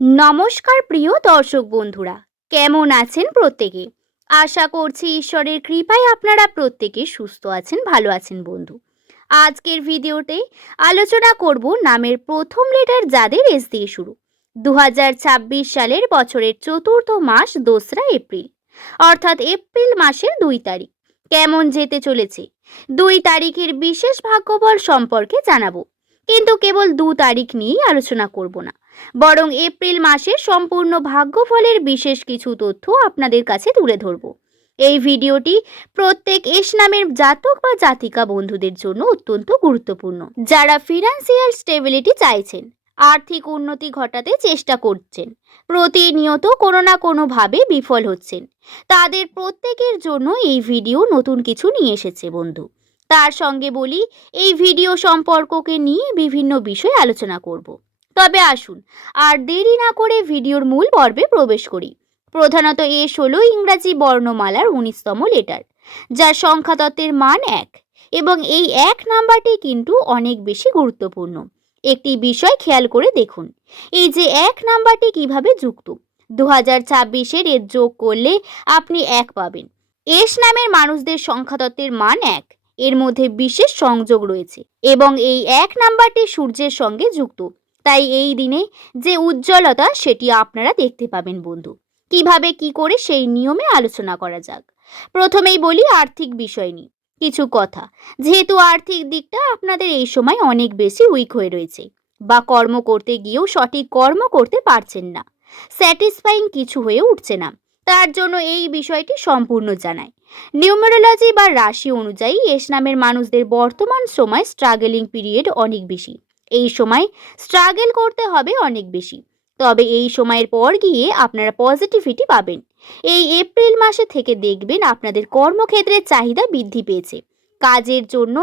নমস্কার প্রিয় দর্শক বন্ধুরা, কেমন আছেন প্রত্যেকে? আশা করছি ঈশ্বরের কৃপায় আপনারা প্রত্যেকে সুস্থ আছেন, ভালো আছেন বন্ধু। আজকের ভিডিওতে আলোচনা করব নামের প্রথম লেটার যাদের এস দিয়ে শুরু। 2026 সালের বছরের চতুর্থ মাস 2রা এপ্রিল, অর্থাৎ এপ্রিল মাসের 2 তারিখ কেমন যেতে চলেছে, 2 তারিখের বিশেষ ভাগ্যবল সম্পর্কে জানাবো। কিন্তু কেবল 2 তারিখ নিয়েই আলোচনা করব না, বরং এপ্রিল মাসের সম্পূর্ণ ভাগ্যফলের বিশেষ কিছু তথ্য আপনাদের কাছে তুলে ধরব। এই ভিডিওটি প্রত্যেক এস নামের জাতক বা জাতিকা বন্ধুদের জন্য অত্যন্ত গুরুত্বপূর্ণ, যারা ফিনান্সিয়াল স্টেবিলিটি চাইছেন, আর্থিক উন্নতি ঘটাতে চেষ্টা করছেন, প্রতিনিয়ত কোনো না কোনোভাবে বিফল হচ্ছেন, তাদের প্রত্যেকের জন্য এই ভিডিও নতুন কিছু নিয়ে এসেছে বন্ধু। তার সঙ্গে বলি, এই ভিডিও সম্পর্ককে নিয়ে বিভিন্ন বিষয় আলোচনা করব। তবে আসুন আর দেরি না করে ভিডিওর মূল পর্বে প্রবেশ করি। প্রধানত এস হলো ইংরাজি বর্ণমালার 19তম লেটার, যার সংখ্যাতত্ত্বের মান 1, এবং এই 1 নাম্বারটি কিন্তু অনেক বেশি গুরুত্বপূর্ণ। একটি বিষয় খেয়াল করে দেখুন, এই যে 1 নাম্বারটি কিভাবে যুক্ত। 2026-এর এর যোগ করলে আপনি 1 পাবেন। এস নামের মানুষদের সংখ্যাতত্ত্বের মান 1, এর মধ্যে বিশেষ সংযোগ রয়েছে এবং এই 1 নাম্বারটি সূর্যের সঙ্গে যুক্ত। তাই এই দিনে যে উজ্জ্বলতা সেটি আপনারা দেখতে পাবেন বন্ধু। কিভাবে কি করে সেই নিয়মে আলোচনা করা যাক। প্রথমেই বলি আর্থিক বিষয় নিয়ে কিছু কথা। যেহেতু আর্থিক দিকটা আপনাদের এই সময় অনেক বেশি উইক হয়ে রয়েছে, বা কর্ম করতে গিয়েও সঠিক কর্ম করতে পারছেন না, স্যাটিসফাইং কিছু হয়ে উঠছে না, তার জন্য এই বিষয়টি সম্পূর্ণ জানায়। নিউমেরোলজি বা রাশি অনুযায়ী এস নামের মানুষদের বর্তমান সময় স্ট্রাগলিং পিরিয়ড অনেক বেশি। এই সময় স্ট্রাগল করতে হবে অনেক বেশি, তবে এই সময়ের পর গিয়ে আপনারা পজিটিভিটি পাবেন। এই এপ্রিল মাসে থেকে দেখবেন আপনাদের কর্মক্ষেত্রের চাহিদা বৃদ্ধি পেয়েছে, কাজের জন্য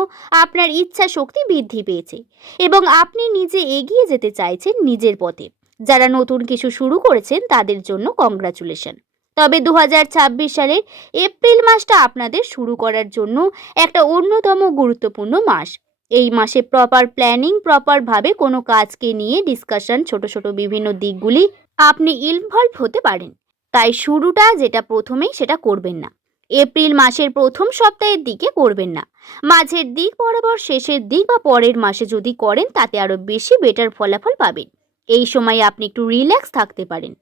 আপনার ইচ্ছা শক্তি বৃদ্ধি পেয়েছে এবং আপনি নিজে এগিয়ে যেতে চাইছেন নিজের পথে। যারা নতুন কিছু শুরু করেছেন তাদের জন্য কংগ্রাচুলেশন। তবে 2026 সালের এপ্রিল মাসটা আপনাদের শুরু করার জন্য একটা অন্যতম গুরুত্বপূর্ণ মাস। এই মাসে প্রপার প্ল্যানিং, প্রপারভাবে কোনো কাজকে নিয়ে ডিসকাশন, ছোট ছোট বিভিন্ন দিকগুলি আপনি ইনভলভ হতে পারেন। তাই শুরুটা যেটা প্রথমেই সেটা করবেন না। এপ্রিল মাসের প্রথম সপ্তাহের দিকে করবেন না, মাঝের দিক বরাবর, শেষের দিক বা পরের মাসে যদি করেন তাতে আরো বেশি বেটার ফলাফল পাবেন। এই সময় আপনি একটু রিল্যাক্স থাকতে পারেন।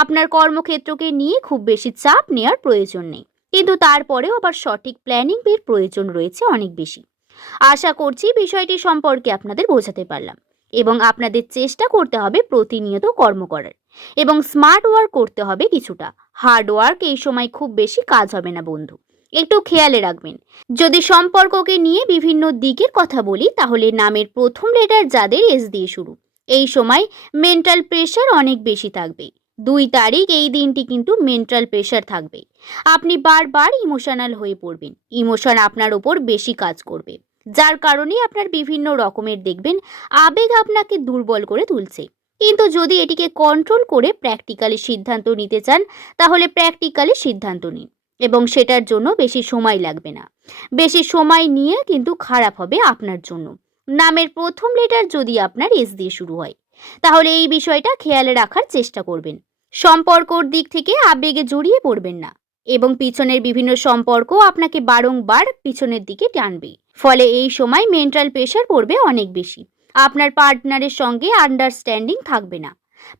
আপনার কর্মক্ষেত্রকে নিয়ে খুব বেশি চাপ নেওয়ার প্রয়োজন নেই, কিন্তু তারপরেও আবার সঠিক প্ল্যানিং এর প্রয়োজন রয়েছে অনেক বেশি। আশা করছি বিষয়টি সম্পর্কে আপনাদের বোঝাতে পারলাম, এবং আপনাদের চেষ্টা করতে হবে প্রতিনিয়ত কর্ম করার এবং স্মার্ট ওয়ার্ক করতে হবে কিছুটা। হার্ড ওয়ার্ক এই সময় খুব বেশি কাজ হবে না বন্ধু, একটু খেয়ালে রাখবেন। যদি সম্পর্ককে নিয়ে বিভিন্ন দিকের কথা বলি, তাহলে নামের প্রথম লেটার যাদের এস দিয়ে শুরু, এই সময় মেন্টাল প্রেশার অনেক বেশি থাকবে। 2 তারিখ এই দিনটি কিন্তু মেন্টাল প্রেশার থাকবে। আপনি বারবার ইমোশনাল হয়ে পড়বেন, ইমোশন আপনার ওপর বেশি কাজ করবে, যার কারণে আপনার বিভিন্ন রকমের দেখবেন আবেগ আপনাকে দুর্বল করে তুলছে। কিন্তু যদি এটিকে কন্ট্রোল করে প্র্যাকটিক্যালি সিদ্ধান্ত নিতে চান, তাহলে প্র্যাকটিক্যালি সিদ্ধান্ত নিন, এবং সেটার জন্য বেশি সময় লাগবে না। বেশি সময় নিয়ে কিন্তু খারাপ হবে আপনার জন্য। নামের প্রথম লেটার যদি আপনার এস দিয়ে শুরু হয়, তাহলে এই বিষয়টা খেয়ালে রাখার চেষ্টা করবেন। সম্পর্কর দিক থেকে আবেগে জড়িয়ে পড়বেন না, এবং পিছনের বিভিন্ন সম্পর্ক আপনাকে বারংবার পিছনের দিকে টানবে। ফলে এই সময় মেন্টাল প্রেশার পড়বে অনেক বেশি। আপনার পার্টনারের সঙ্গে আন্ডারস্ট্যান্ডিং থাকবে না।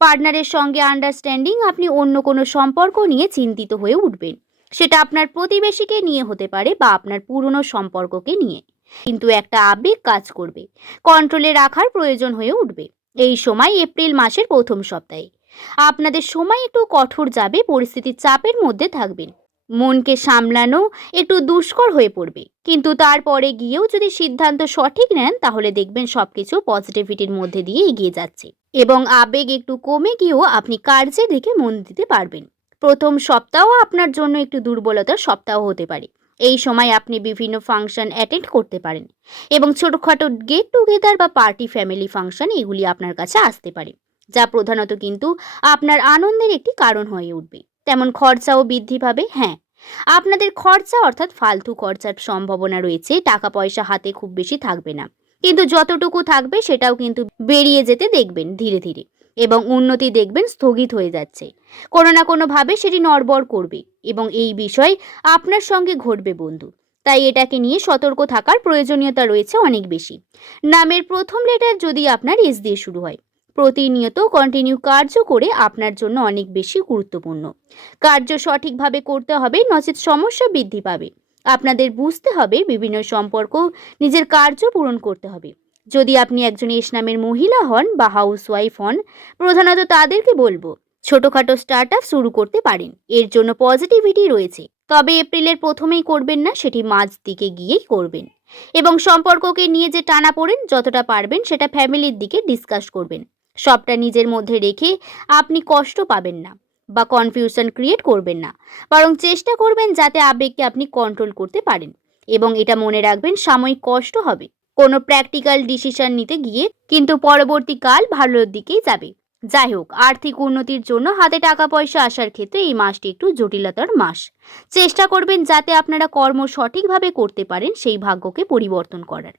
পার্টনারের সঙ্গে আন্ডারস্ট্যান্ডিং, আপনি অন্য কোনো সম্পর্ক নিয়ে চিন্তিত হয়ে উঠবেন। সেটা আপনার প্রতিবেশীকে নিয়ে হতে পারে বা আপনার পুরনো সম্পর্ককে নিয়ে। কিন্তু একটা আবেগ কাজ করবে, কন্ট্রোলে রাখার প্রয়োজন হয়ে উঠবে। এই সময় এপ্রিল মাসের প্রথম সপ্তাহে আপনাদের সময় একটু কঠোর যাবে, পরিস্থিতির চাপের মধ্যে থাকবেন, মনকে সামলানো একটু দুষ্কর হয়ে পড়বে। কিন্তু তারপরে গিয়েও যদি সিদ্ধান্ত সঠিক নেন, তাহলে দেখবেন সবকিছু পজিটিভিটির মধ্যে দিয়ে এগিয়ে যাচ্ছে, এবং আবেগ একটু কমে গিয়েও আপনি কার্যের দিকে মন দিতে পারবেন। প্রথম সপ্তাহ আপনার জন্য একটু দুর্বলতার সপ্তাহ হতে পারে। এই সময় আপনি বিভিন্ন ফাংশন অ্যাটেন্ড করতে পারেন, এবং ছোটখাটো গেট টুগেদার বা পার্টি, ফ্যামিলি ফাংশন এগুলি আপনার কাছে আসতে পারে, যা প্রধানত কিন্তু আপনার আনন্দের একটি কারণ হয়ে উঠবে। তেমন খরচাও বৃদ্ধি পাবে। হ্যাঁ, আপনাদের খরচা অর্থাৎ ফালতু খরচার সম্ভাবনা রয়েছে। টাকা পয়সা হাতে খুব বেশি থাকবে না, কিন্তু যতটুকু থাকবে সেটাও কিন্তু বেরিয়ে যেতে দেখবেন ধীরে ধীরে। এবং উন্নতি দেখবেন স্থগিত হয়ে যাচ্ছে। কোনো না কোনোভাবে সেটি নড়বড় করবে এবং এই বিষয় আপনার সঙ্গে ঘটবে বন্ধু। তাই এটাকে নিয়ে সতর্ক থাকার প্রয়োজনীয়তা রয়েছে অনেক বেশি। নামের প্রথম লেটার যদি আপনার এস দিয়ে শুরু হয়, প্রতিনিয়ত কন্টিনিউ কার্য করে আপনার জন্য অনেক বেশি গুরুত্বপূর্ণ। কার্য সঠিকভাবে করতে হবে, নচেত সমস্যা বৃদ্ধি পাবে। আপনাদের বুঝতে হবে বিভিন্ন সম্পর্ক নিজের কার্য পূরণ করতে হবে। যদি আপনি একজন এস নামের মহিলা হন বা হাউসওয়াইফ হন, প্রধানত তাদেরকে বলবো ছোটখাটো স্টার্ট আপ শুরু করতে পারেন, এর জন্য পজিটিভিটি রয়েছে। তবে এপ্রিলের প্রথমেই করবেন না, সেটি মাঝ দিকে গিয়েই করবেন। এবং সম্পর্ককে নিয়ে যে টানা পড়েন, যতটা পারবেন সেটা ফ্যামিলির দিকে ডিসকাস করবেন। সবটা নিজের মধ্যে রেখে আপনি কষ্ট পাবেন না বা কনফিউশন ক্রিয়েট করবেন না, বরং চেষ্টা করবেন যাতে আবেগকে আপনি কন্ট্রোল করতে পারেন। এবং এটা মনে রাখবেন, সাময়িক কষ্ট হবে কোনো প্র্যাকটিক্যাল ডিসিশন নিতে গিয়ে, কিন্তু পরবর্তীকাল ভালোর দিকেই যাবে। যাই হোক, আর্থিক উন্নতির জন্য হাতে টাকা পয়সা আসার ক্ষেত্রে এই মাসটি একটু জটিলতার মাস। চেষ্টা করবেন যাতে আপনারা কর্ম সঠিকভাবে করতে পারেন, সেই ভাগ্যকে পরিবর্তন করার,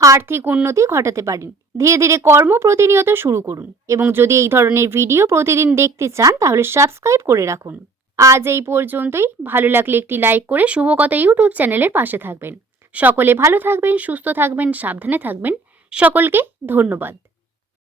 আর্থিক উন্নতি ঘটাতে পারেন। ধীরে ধীরে কর্ম প্রতিনিয়ত শুরু করুন এবং যদি এই ধরনের ভিডিও প্রতিদিন দেখতে চান তাহলে সাবস্ক্রাইব করে রাখুন। আজ এই পর্যন্তই। ভালো লাগলে একটি লাইক করে শুভকথা ইউটিউব চ্যানেলের পাশে থাকবেন। সকলে ভালো থাকবেন, সুস্থ থাকবেন, সাবধানে থাকবেন। সকলকে ধন্যবাদ।